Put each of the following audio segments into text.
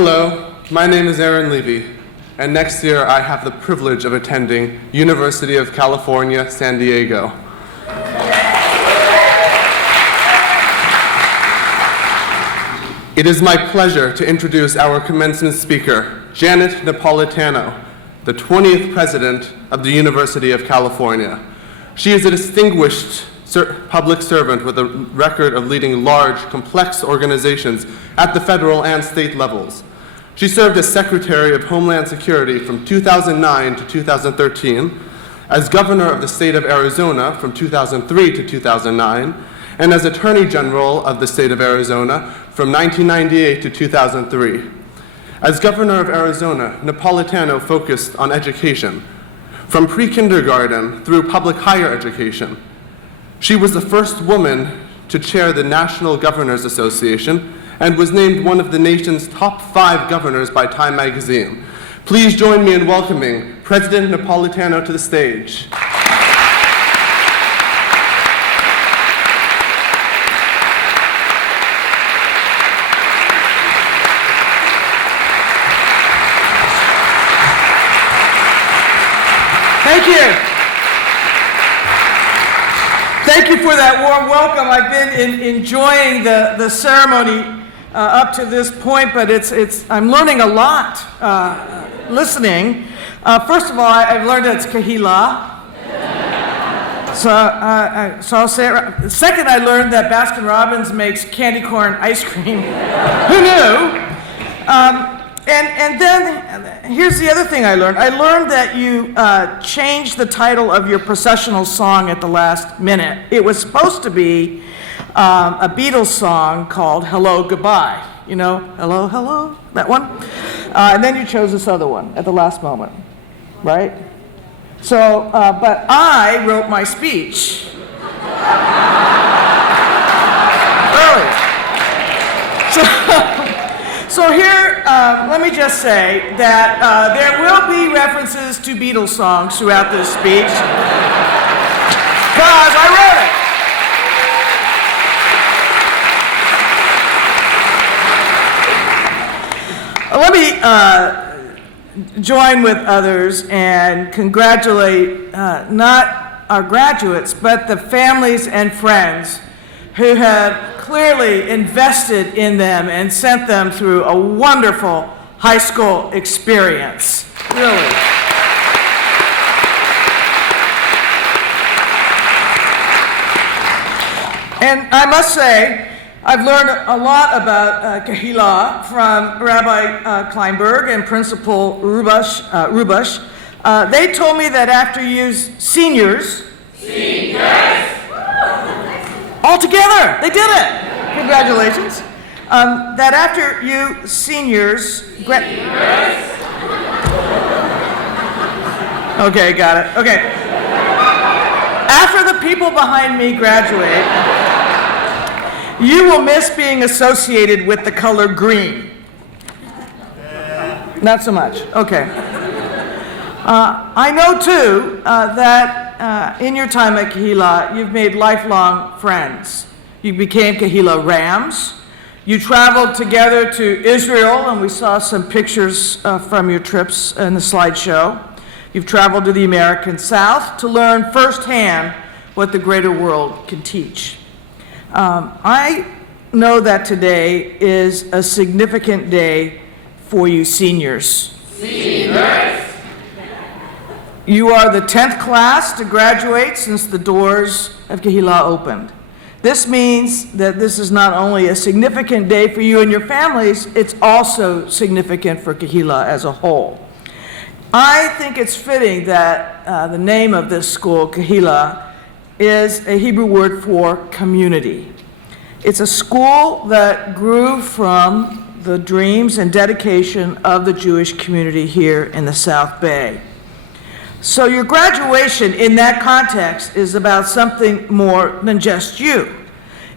Hello, my name is Aaron Levy, and next year I have the privilege of attending University of California, San Diego. It is my pleasure to introduce our commencement speaker, Janet Napolitano, the 20th president of the University of California. She is a distinguished public servant with a record of leading large, complex organizations at the federal and state levels. She served as Secretary of Homeland Security from 2009 to 2013, as Governor of the state of Arizona from 2003 to 2009, and as Attorney General of the state of Arizona from 1998 to 2003. As Governor of Arizona, Napolitano focused on education, from pre-kindergarten through public higher education. She was the first woman to chair the National Governors Association and was named one of the nation's top 5 governors by Time magazine. Please join me in welcoming President Napolitano to the stage. Thank you. Thank you for that warm welcome. I've been enjoying the ceremony up to this point, but I'm learning a lot listening. First of all, I've learned that it's Kehillah. So I'll say it right. Second, I learned that Baskin-Robbins makes candy corn ice cream. Who knew? And then, here's the other thing I learned. I learned that you changed the title of your processional song at the last minute. It was supposed to be a Beatles song called Hello, Goodbye. You know, hello, hello, that one? And then you chose this other one at the last moment, right? So, but I wrote my speech early. So here, let me just say that there will be references to Beatles songs throughout this speech, because I wrote it. Let me join with others and congratulate not our graduates, but the families and friends who have clearly invested in them and sent them through a wonderful high school experience, really. And I must say, I've learned a lot about Kehillah from Rabbi Kleinberg and Principal Rubush. They told me that after you seniors, all together, they did it. Congratulations. That after you seniors, okay, got it. Okay. After the people behind me graduate, you will miss being associated with the color green. Not so much. Okay. I know too that in your time at Kehillah, you've made lifelong friends. You became Kehillah Rams. You traveled together to Israel, and we saw some pictures from your trips in the slideshow. You've traveled to the American South to learn firsthand what the greater world can teach. I know that today is a significant day for you seniors. Seniors! You are the 10th class to graduate since the doors of Kehillah opened. This means that this is not only a significant day for you and your families, it's also significant for Kehillah as a whole. I think it's fitting that the name of this school, Kehillah, is a Hebrew word for community. It's a school that grew from the dreams and dedication of the Jewish community here in the South Bay. So your graduation in that context is about something more than just you.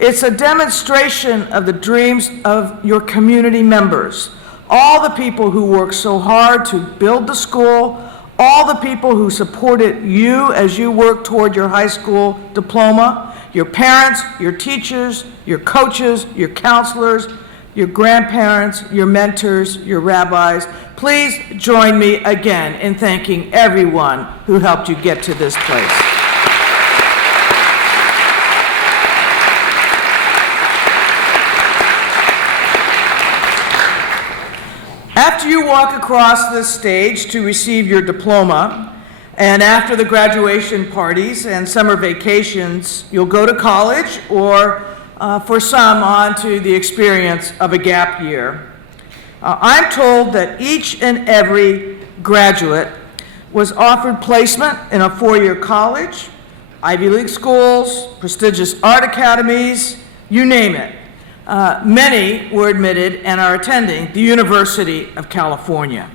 It's a demonstration of the dreams of your community members, all the people who worked so hard to build the school, all the people who supported you as you worked toward your high school diploma, your parents, your teachers, your coaches, your counselors, your grandparents, your mentors, your rabbis. Please join me again in thanking everyone who helped you get to this place. After you walk across this stage to receive your diploma, and after the graduation parties and summer vacations, you'll go to college or, for some, on to the experience of a gap year. I'm told that each and every graduate was offered placement in a four-year college, Ivy League schools, prestigious art academies, you name it. Many were admitted and are attending the University of California.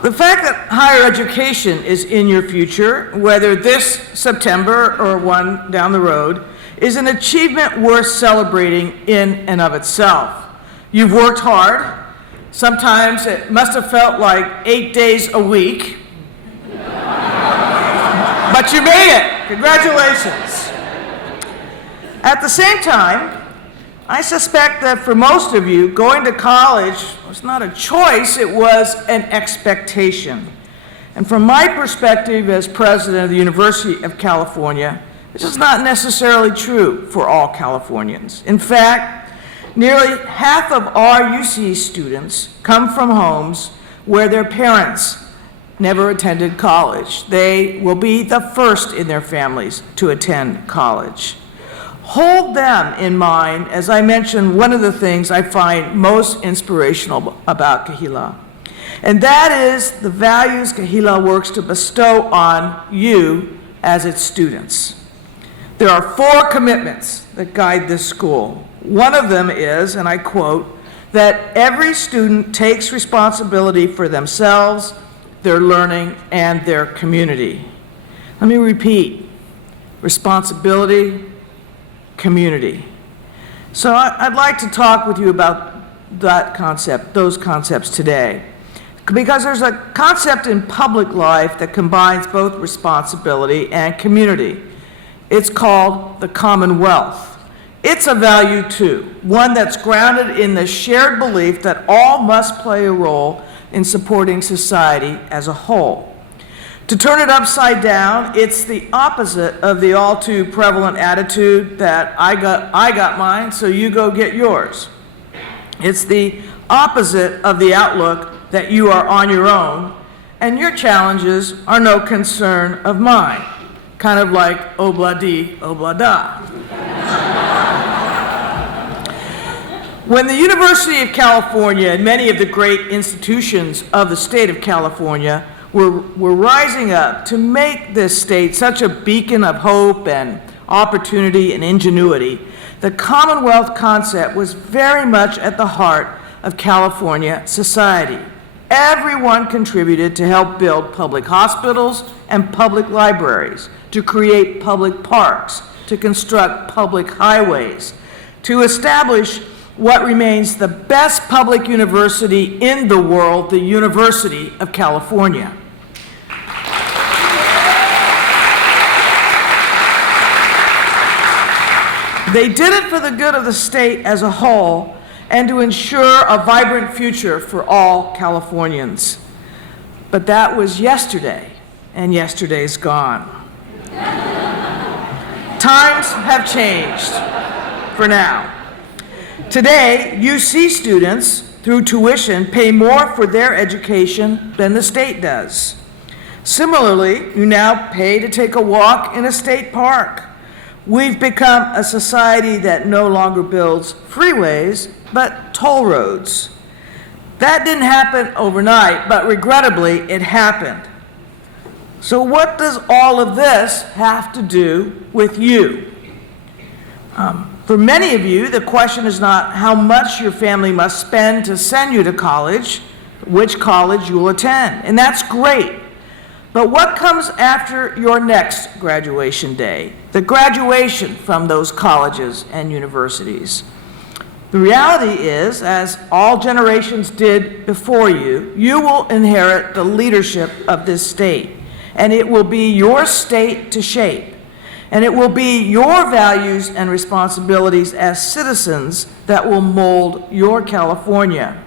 The fact that higher education is in your future, whether this September or one down the road, is an achievement worth celebrating in and of itself. You've worked hard. Sometimes it must have felt like 8 days a week. But you made it. Congratulations. At the same time, I suspect that for most of you, going to college was not a choice, it was an expectation. And from my perspective as president of the University of California, this is not necessarily true for all Californians. In fact, nearly half of our UC students come from homes where their parents never attended college. They will be the first in their families to attend college. Hold them in mind as I mention one of the things I find most inspirational about Kehillah, and that is the values Kehillah works to bestow on you as its students. There are 4 commitments that guide this school. One of them is, and I quote, that every student takes responsibility for themselves, their learning, and their community. Let me repeat, responsibility, community. So I'd like to talk with you about that concept, those concepts today, because there's a concept in public life that combines both responsibility and community. It's called the Commonwealth. It's a value too, one that's grounded in the shared belief that all must play a role in supporting society as a whole. To turn it upside down, it's the opposite of the all too prevalent attitude that I got mine, so you go get yours. It's the opposite of the outlook that you are on your own, and your challenges are no concern of mine. Kind of like obla-di, obla-da. When the University of California and many of the great institutions of the state of California were rising up to make this state such a beacon of hope and opportunity and ingenuity, the Commonwealth concept was very much at the heart of California society. Everyone contributed to help build public hospitals and public libraries, to create public parks, to construct public highways, to establish what remains the best public university in the world, the University of California. They did it for the good of the state as a whole and to ensure a vibrant future for all Californians. But that was yesterday, and yesterday's gone. Times have changed for now. Today, UC students, through tuition, pay more for their education than the state does. Similarly, you now pay to take a walk in a state park. We've become a society that no longer builds freeways, but toll roads. That didn't happen overnight, but regrettably, it happened. So what does all of this have to do with you? For many of you, the question is not how much your family must spend to send you to college, which college you will attend, and that's great. But what comes after your next graduation day, the graduation from those colleges and universities? The reality is, as all generations did before you, you will inherit the leadership of this state, and it will be your state to shape. And it will be your values and responsibilities as citizens that will mold your California.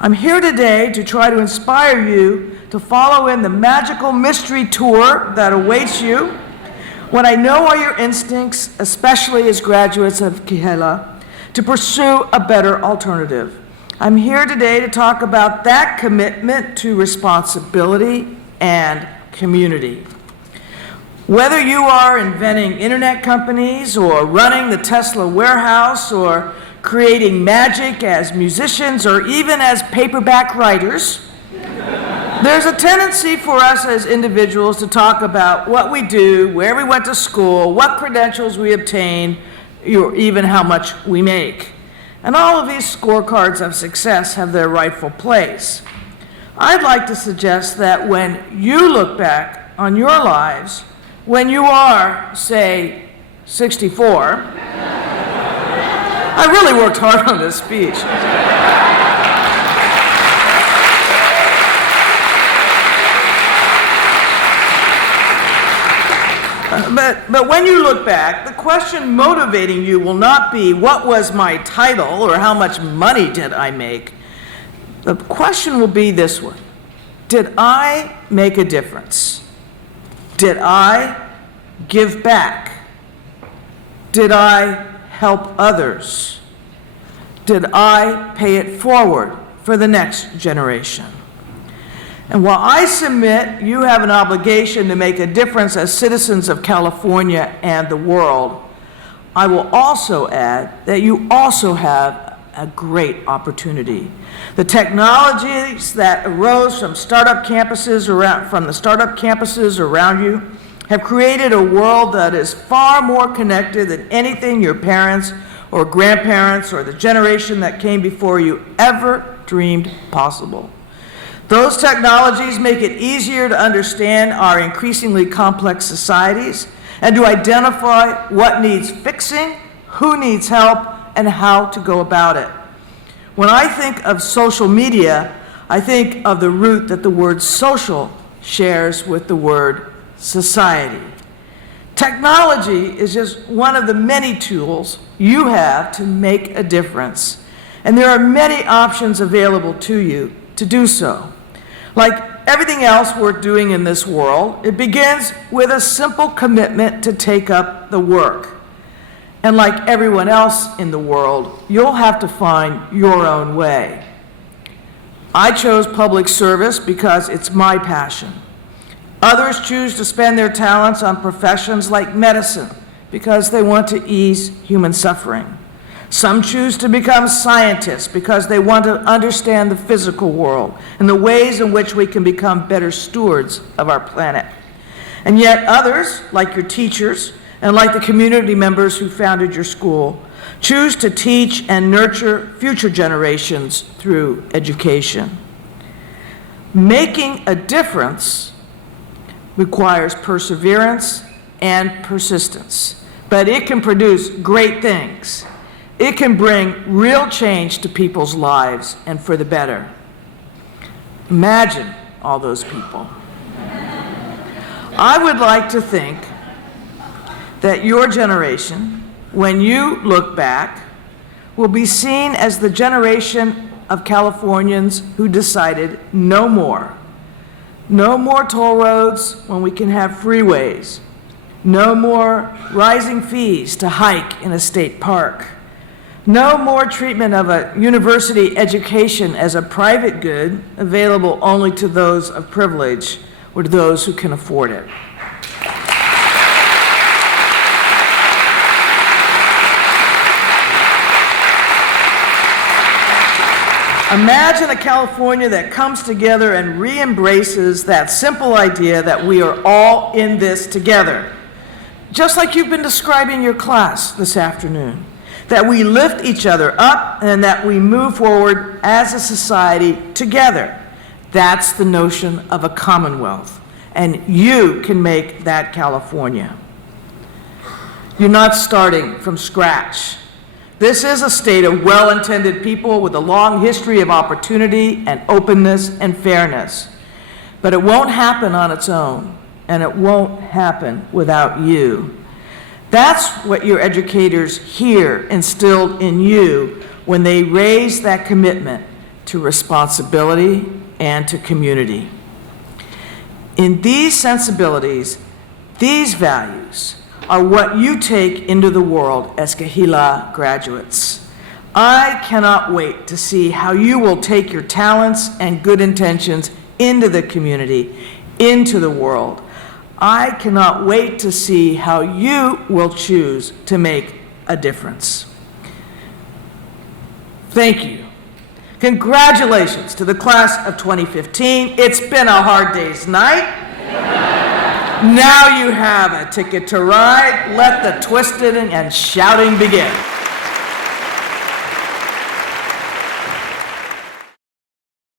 I'm here today to try to inspire you to follow in the magical mystery tour that awaits you. What I know are your instincts, especially as graduates of Kehillah, to pursue a better alternative. I'm here today to talk about that commitment to responsibility and community. Whether you are inventing internet companies or running the Tesla warehouse or creating magic as musicians or even as paperback writers, there's a tendency for us as individuals to talk about what we do, where we went to school, what credentials we obtained, or even how much we make. And all of these scorecards of success have their rightful place. I'd like to suggest that when you look back on your lives, when you are, say, 64, I really worked hard on this speech. But when you look back, the question motivating you will not be, what was my title or how much money did I make? The question will be this one: did I make a difference? Did I give back? Did I help others? Did I pay it forward for the next generation? And while I submit you have an obligation to make a difference as citizens of California and the world, I will also add that you also have a great opportunity. The technologies that arose from the startup campuses around you have created a world that is far more connected than anything your parents or grandparents or the generation that came before you ever dreamed possible. Those technologies make it easier to understand our increasingly complex societies and to identify what needs fixing, who needs help, and how to go about it. When I think of social media, I think of the root that the word social shares with the word society. Technology is just one of the many tools you have to make a difference, and there are many options available to you to do so. Like everything else we're doing in this world, it begins with a simple commitment to take up the work. And like everyone else in the world, you'll have to find your own way. I chose public service because it's my passion. Others choose to spend their talents on professions like medicine because they want to ease human suffering. Some choose to become scientists because they want to understand the physical world and the ways in which we can become better stewards of our planet. And yet others, like your teachers and like the community members who founded your school, choose to teach and nurture future generations through education. Making a difference requires perseverance and persistence, but it can produce great things. It can bring real change to people's lives and for the better. Imagine all those people. I would like to think that your generation, when you look back, will be seen as the generation of Californians who decided no more. No more toll roads when we can have freeways. No more rising fees to hike in a state park. No more treatment of a university education as a private good available only to those of privilege or to those who can afford it. Imagine a California that comes together and re-embraces that simple idea that we are all in this together. Just like you've been describing your class this afternoon. That we lift each other up and that we move forward as a society together. That's the notion of a commonwealth. And you can make that California. You're not starting from scratch. This is a state of well-intended people with a long history of opportunity and openness and fairness. But it won't happen on its own. and it won't happen without you. That's what your educators here instilled in you when they raised that commitment to responsibility and to community. In these sensibilities, these values are what you take into the world as Kehillah graduates. I cannot wait to see how you will take your talents and good intentions into the community, into the world. I cannot wait to see how you will choose to make a difference. Thank you. Congratulations to the class of 2015. It's been a hard day's night. Now you have a ticket to ride. Let the twisting and shouting begin.